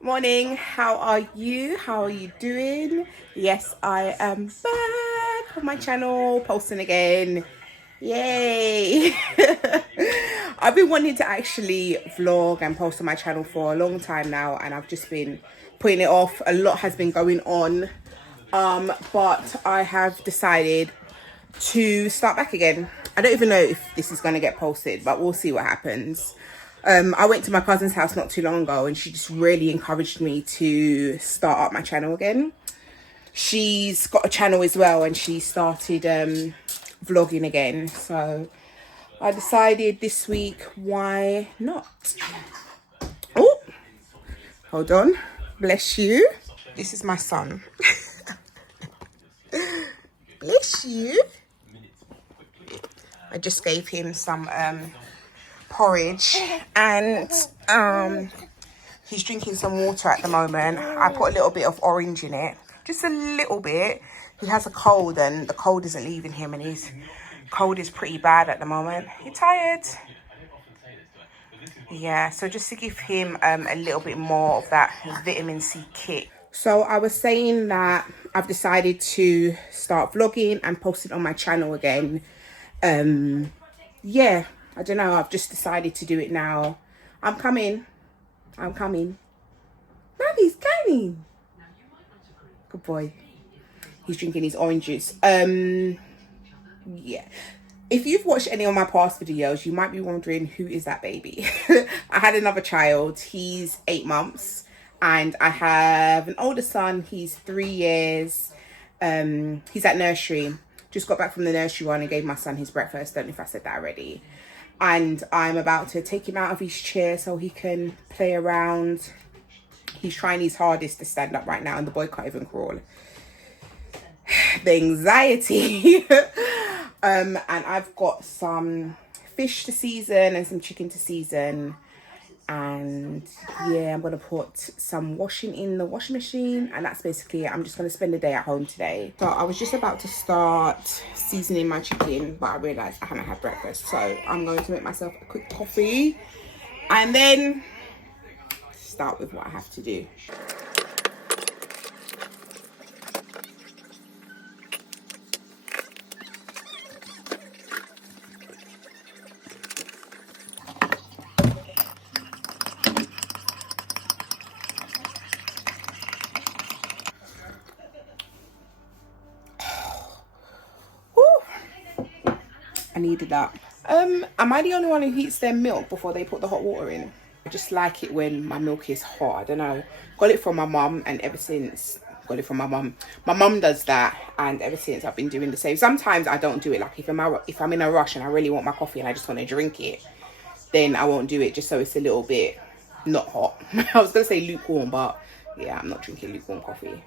Morning, how are you? How are you doing? Yes, I am back on my channel, posting again. Yay! I've been wanting to actually vlog and post on my channel for a long time now, and I've just been putting it off. A lot has been going on, but I have decided to start back again. I don't even know if this is going to get posted, but we'll see what happens. I went to my cousin's house not too long ago, and she just really encouraged me to start up my channel again. She's got a channel as well, and she started vlogging again. So I decided this week, why not? Oh, hold on. Bless you. This is my son. Bless you. I just gave him some porridge, and he's drinking some water at the moment. I put a little bit of orange in it, just a little bit. He has a cold, and the cold isn't leaving him, and his cold is pretty bad at the moment. You tired? Yeah, so just to give him a little bit more of that vitamin C kick. So I was saying that I've decided to start vlogging and posting on my channel again. Yeah, I don't know, I've just decided to do it now. I'm coming. Mommy's coming. Good boy. He's drinking his orange juice. Yeah. If you've watched any of my past videos, you might be wondering, who is that baby? I had another child. He's 8 months. And I have an older son. He's 3 years. He's at nursery. Just got back from the nursery one and gave my son his breakfast. Don't know if I said that already. And I'm about to take him out of his chair so he can play around. He's trying his hardest to stand up right now, and the boy can't even crawl. The anxiety. And I've got some fish to season and some chicken to season. And yeah, I'm gonna put some washing in the washing machine, and that's basically it. I'm just gonna spend the day at home today. So I was just about to start seasoning my chicken, but I realized I haven't had breakfast, so I'm going to make myself a quick coffee and then start with what I have to do. I needed that. Am I the only one who heats their milk before they put the hot water in? I just like it when my milk is hot. I don't know. Got it from my mum, and ever since, got it from my mum. My mum does that, and ever since I've been doing the same. Sometimes I don't do it. Like if I'm in a rush and I really want my coffee and I just want to drink it, then I won't do it, just so it's a little bit not hot. I was gonna say lukewarm, but yeah, I'm not drinking lukewarm coffee.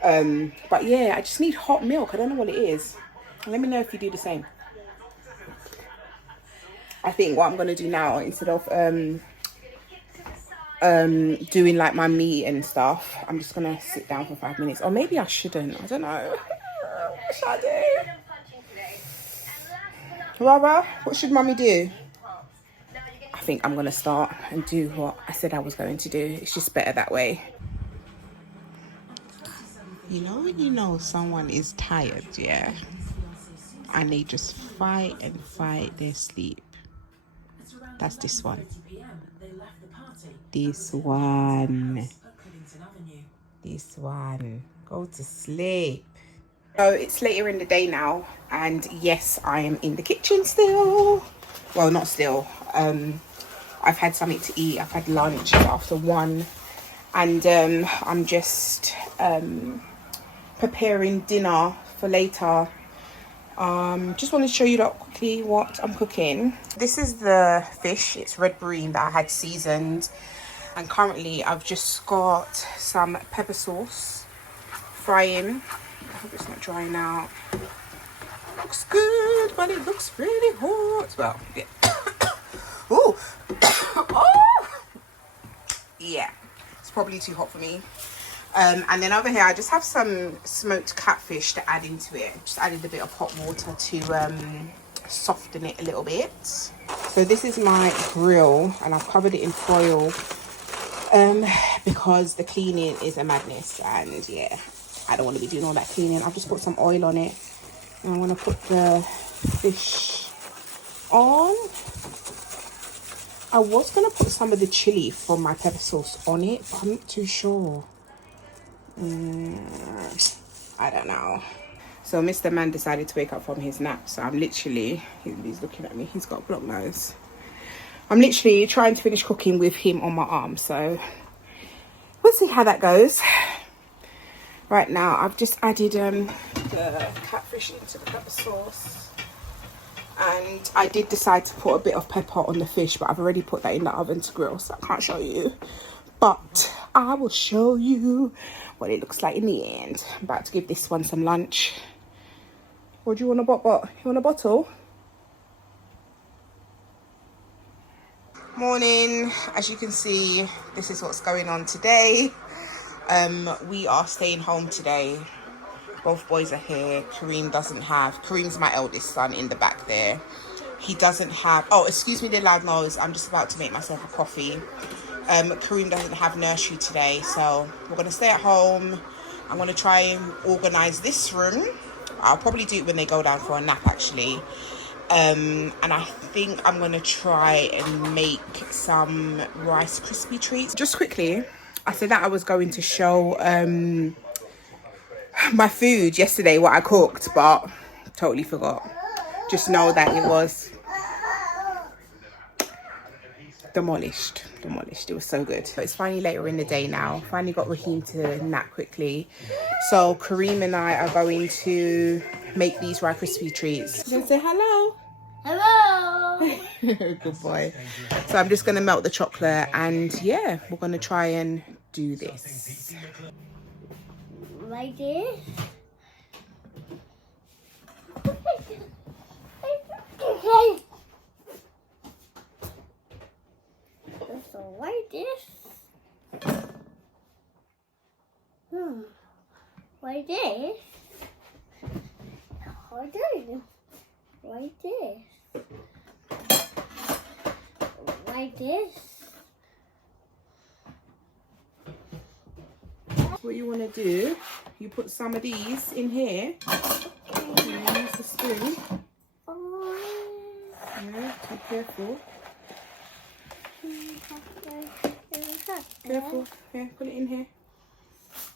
But yeah, I just need hot milk. I don't know what it is. Let me know if you do the same. I think what I'm gonna do now, instead of doing like my meat and stuff, I'm just gonna sit down for 5 minutes. Or maybe I shouldn't. I don't know. What should I do? Rara, what should mommy do? I think I'm gonna start and do what I said I was going to do. It's just better that way. You know when you know someone is tired, yeah? And they just fight and fight their sleep. That's this one. This one. Go to sleep. So it's later in the day now, and yes, I am in the kitchen still. Well, not still. I've had something to eat. I've had lunch after 1, and I'm just preparing dinner for later. Just want to show you that quickly what I'm cooking. This is the fish. It's red bream that I had seasoned, and currently I've just got some pepper sauce frying. I hope it's not drying out. Looks good, but it looks really hot. Well, yeah. Ooh. Oh. Yeah, it's probably too hot for me. And then over here I just have some smoked catfish to add into it. Just added a bit of hot water to soften it a little bit. So this is my grill, and I've covered it in foil because the cleaning is a madness, and yeah, I don't want to be doing all that cleaning. I've just put some oil on it, and I'm going to put the fish on. I was going to put some of the chili from my pepper sauce on it, but I'm not too sure. I don't know. So Mr. Man decided to wake up from his nap, so I'm literally, he's looking at me, he's got a blocked nose. I'm literally trying to finish cooking with him on my arm, so we'll see how that goes. Right now, I've just added the catfish into the pepper sauce. And I did decide to put a bit of pepper on the fish, but I've already put that in the oven to grill, so I can't show you. But I will show you what it looks like in the end. I'm about to give this one some lunch. What do you want a bottle? You want a bottle? Morning. As you can see, this is what's going on today. We are staying home today. Both boys are here. Kareem's my eldest son in the back there. He doesn't have, oh, excuse me the loud noise. I'm just about to make myself a coffee. Kareem doesn't have nursery today, so we're going to stay at home. I'm going to try and organise this room. I'll probably do it when they go down for a nap, actually. And I think I'm going to try and make some Rice Krispie treats. Just quickly, I said that I was going to show my food yesterday, what I cooked, but totally forgot. Just know that it was demolished. It was so good. But it's finally later in the day now. Finally got Raheem to nap quickly. So Kareem and I are going to make these Rice Krispie treats. You gonna say hello? Hello. Good boy. So I'm just gonna melt the chocolate, and yeah, we're gonna try and do this. Like this. So like this. Like this. Hold on. Like this. Like this. What you want to do, you put some of these in here. Use the spoon. Yeah, be careful. Careful. Here, put it in here.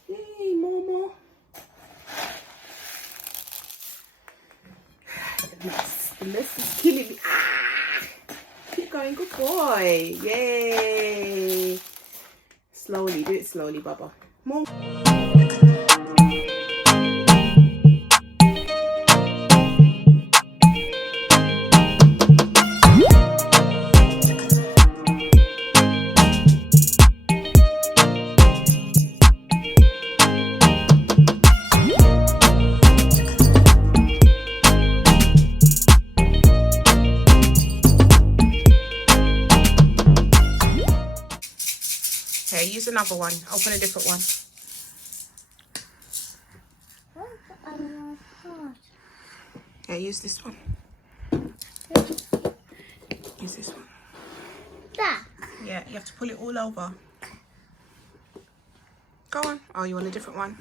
Yay, more. The mess is killing me. Keep going, good boy. Yay. Slowly, do it slowly, Baba. More. Okay, use another one. Open a different one. Okay, use this one. Use this one. That. Yeah, you have to pull it all over. Go on. Oh, you want a different one?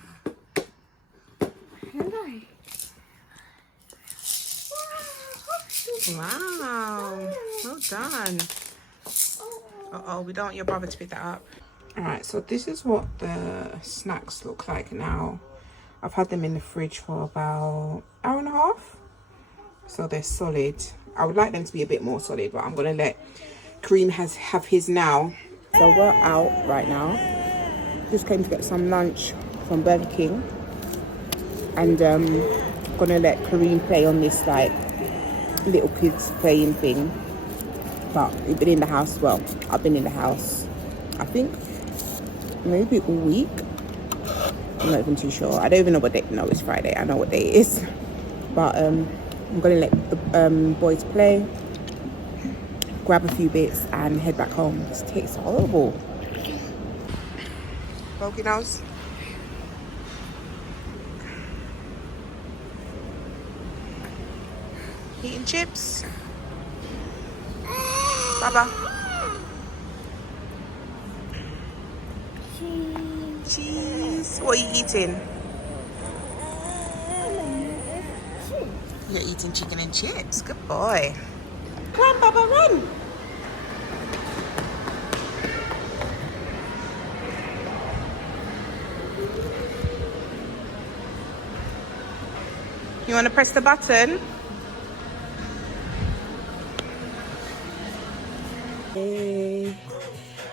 Wow. Well done. Uh-oh, we don't want your brother to pick that up. Alright, so this is what the snacks look like now. I've had them in the fridge for about an hour and a half. So they're solid. I would like them to be a bit more solid, but I'm going to let Kareem have his now. So we're out right now. Just came to get some lunch from Burger King. And going to let Kareem play on this like little kids playing thing. But we've been in the house, well, I've been in the house, I think, maybe all week. I'm not even too sure. I don't even know what day. No, it's Friday. I know what day it is. But I'm going to let the boys play, grab a few bits and head back home. This tastes horrible. Bogey nose. Eating chips. Baba. Cheese. What are you eating? You're eating chicken and chips. Good boy. Run, Baba, run. You want to press the button?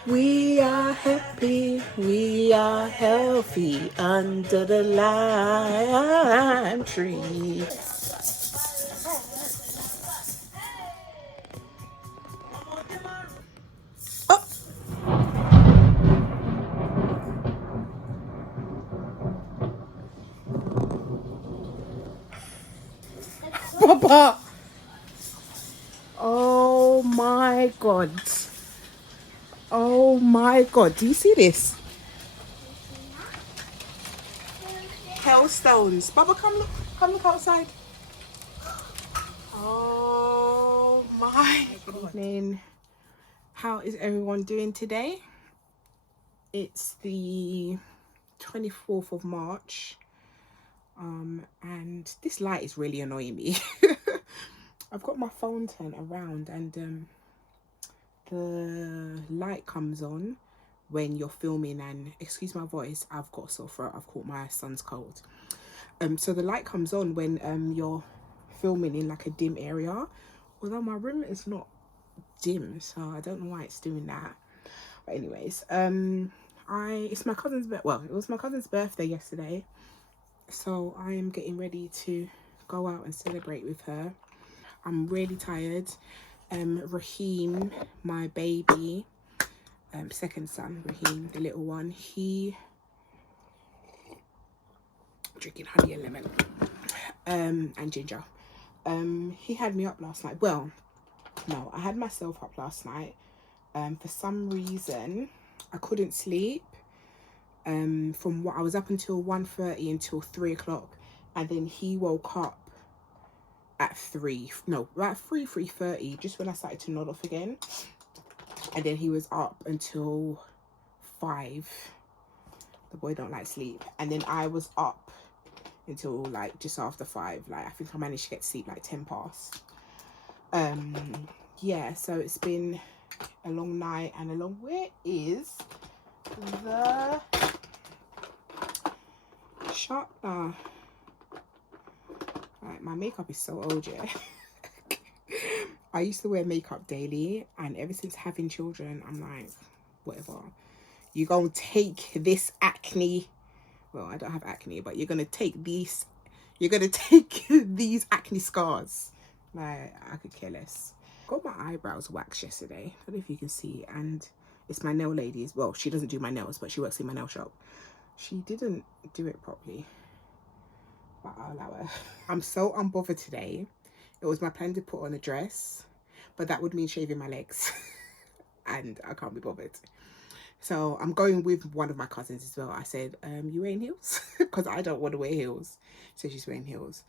We are happy, we are healthy under the lime tree. Oh. Papa! Oh my god. Oh my god, do you see this? Hailstones. Baba, come look outside. Oh my god. Good evening. How is everyone doing today? It's the 24th of March. And this light is really annoying me. I've got my phone turned around and the light comes on when you're filming, and excuse my voice, I've got a sore throat, I've caught my son's cold. So the light comes on when you're filming in like a dim area, although my room is not dim, so I don't know why it's doing that. But anyways, it's my cousin's it was my cousin's birthday yesterday, so I am getting ready to go out and celebrate with her. I'm really tired. Raheem, my baby, second son, Raheem, the little one, he drinking honey and lemon, and ginger. He had me up last night. Well, no, I had myself up last night. For some reason, I couldn't sleep. From what I was up until 1:30 until 3 o'clock, and then he woke up at 3:30, just when I started to nod off again, and then he was up until 5. The boy don't like sleep. And then I was up until like just after 5. Like I think I managed to get to sleep like 10 past. Yeah, so it's been a long night and a long, where is the sharpener? Like, my makeup is so old, yeah. I used to wear makeup daily, and ever since having children, I'm like, whatever. You're gonna take this acne. Well, I don't have acne, but you're gonna take these. You're gonna take these acne scars. Like, I could care less. Got my eyebrows waxed yesterday. I don't know if you can see, and it's my nail lady's. Well, she doesn't do my nails, but she works in my nail shop. She didn't do it properly, but I'll allow her. I'm so unbothered today. It was my plan to put on a dress, but that would mean shaving my legs, and I can't be bothered. So I'm going with one of my cousins as well. I said, you wearing heels? Because I don't want to wear heels. So she's wearing heels.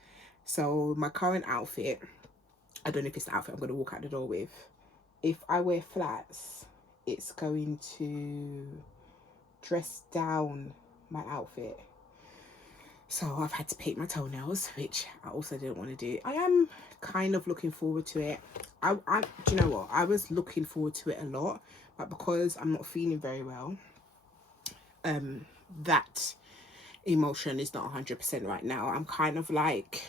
So my current outfit, I don't know if it's the outfit I'm going to walk out the door with. If I wear flats, it's going to dress down my outfit. So I've had to paint my toenails, which I also didn't want to do. I am kind of looking forward to it. Do you know what? I was looking forward to it a lot, but because I'm not feeling very well, that emotion is not 100% right now. I'm kind of like,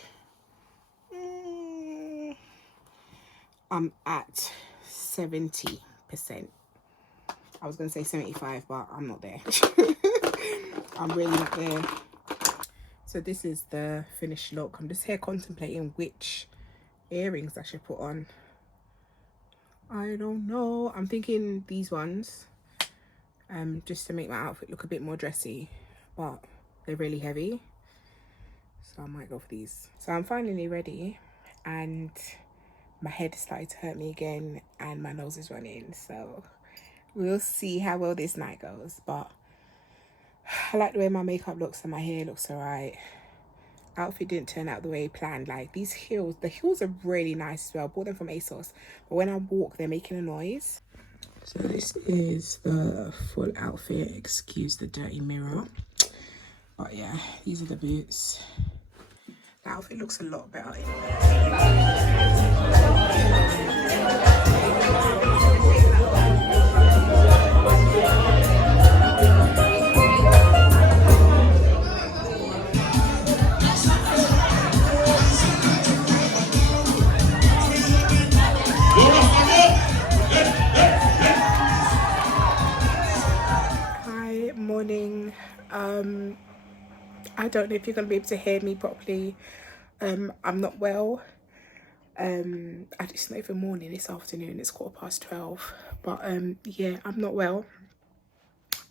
I'm at 70%. I was going to say 75, but I'm not there. I'm really not there. So this is the finished look. I'm just here contemplating which earrings I should put on. I don't know. I'm thinking these ones, just to make my outfit look a bit more dressy, but they're really heavy, so I might go for these. So I'm finally ready, and my head started to hurt me again, and my nose is running. So we'll see how well this night goes, but I like the way my makeup looks and my hair looks alright. Outfit didn't turn out the way planned. Like, these heels, the heels are really nice as well. I bought them from ASOS, but when I walk, they're making a noise. So this is the full outfit, excuse the dirty mirror. But yeah, these are the boots. The outfit looks a lot better Hi, morning. I don't know if you're gonna be able to hear me properly. I'm not well. It's not even morning, it's afternoon, it's 12:15. But yeah, I'm not well.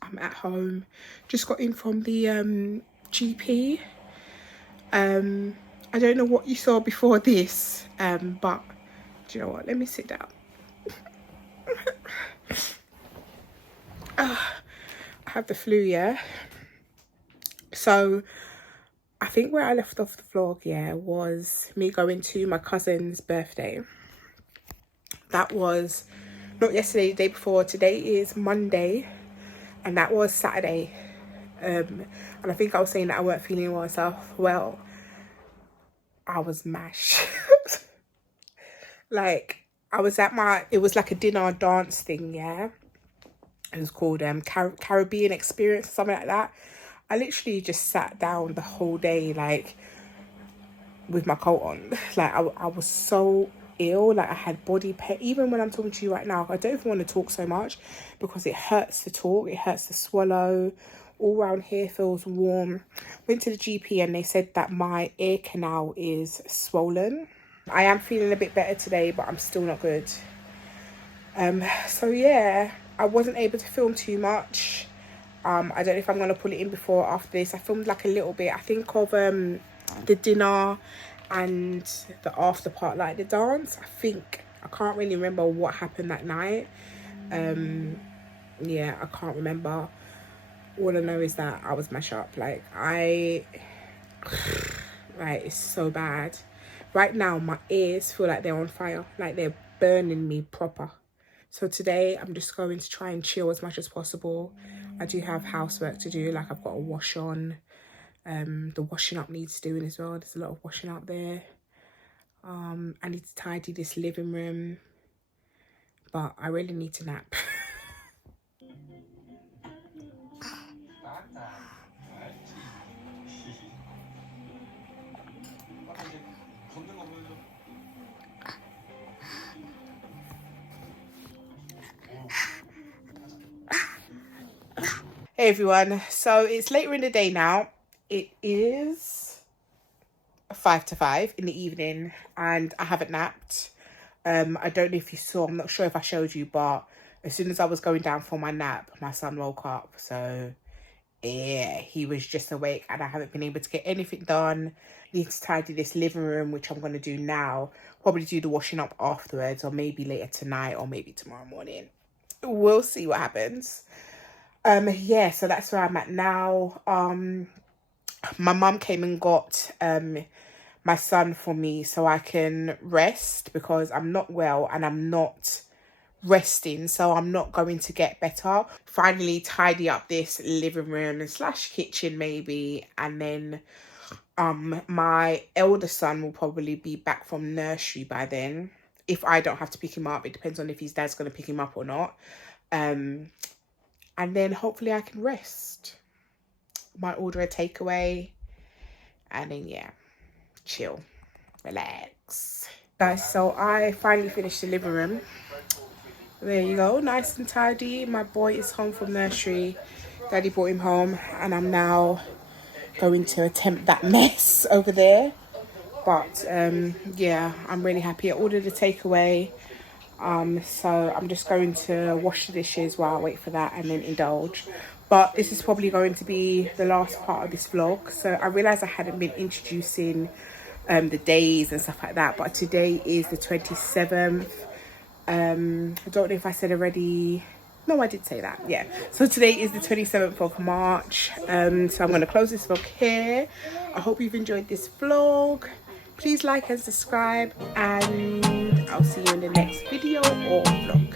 I'm at home. Just got in from the GP. I don't know what you saw before this, but do you know what? Let me sit down. I have the flu, yeah. So I think where I left off the vlog, yeah, was me going to my cousin's birthday. That was not yesterday, the day before. Today is Monday, and that was Saturday. And I think I was saying that I weren't feeling myself well. I was mashed. Like, I was at it was like a dinner dance thing, yeah. It was called Caribbean Experience or something like that. I literally just sat down the whole day, like, with my coat on. Like, I was so ill. Like, I had body pain. Even when I'm talking to you right now, I don't even want to talk so much because it hurts to talk. It hurts to swallow. All around here feels warm. Went to the GP and they said that my ear canal is swollen. I am feeling a bit better today, but I'm still not good. So yeah, I wasn't able to film too much. I don't know if I'm going to pull it in before or after this. I filmed like a little bit. I think of the dinner and the after part, like the dance. I can't really remember what happened that night. Yeah, I can't remember. All I know is that I was mashed up. Like, right, it's so bad. Right now, my ears feel like they're on fire. Like, they're burning me proper. So today, I'm just going to try and chill as much as possible. I do have housework to do. Like, I've got a wash on. The washing up needs doing as well. There's a lot of washing up there. I need to tidy this living room. But I really need to nap. Hey everyone, so it's later in the day now. It is 5 to 5 in the evening and I haven't napped. I don't know if you saw, I'm not sure if I showed you, but as soon as I was going down for my nap, my son woke up. So yeah, he was just awake and I haven't been able to get anything done. Need to tidy this living room, which I'm going to do now. Probably do the washing up afterwards, or maybe later tonight, or maybe tomorrow morning. We'll see what happens. Yeah, so that's where I'm at now. My mum came and got my son for me so I can rest because I'm not well and I'm not resting, so I'm not going to get better. Finally tidy up this living room / kitchen maybe, and then my elder son will probably be back from nursery by then. If I don't have to pick him up, it depends on if his dad's going to pick him up or not. And then hopefully I can rest. Might order a takeaway. And then, yeah, chill. Relax. Guys, so I finally finished the living room. There you go. Nice and tidy. My boy is home from nursery. Daddy brought him home. And I'm now going to attempt that mess over there. But, yeah, I'm really happy. I ordered a takeaway. So I'm just going to wash the dishes while I wait for that and then indulge. But this is probably going to be the last part of this vlog. So I realised I hadn't been introducing the days and stuff like that. But today is the 27th. I don't know if I said already. No, I did say that. Yeah. So today is the 27th of March. So I'm going to close this vlog here. I hope you've enjoyed this vlog. Please like and subscribe, and I'll see you in the next video or vlog.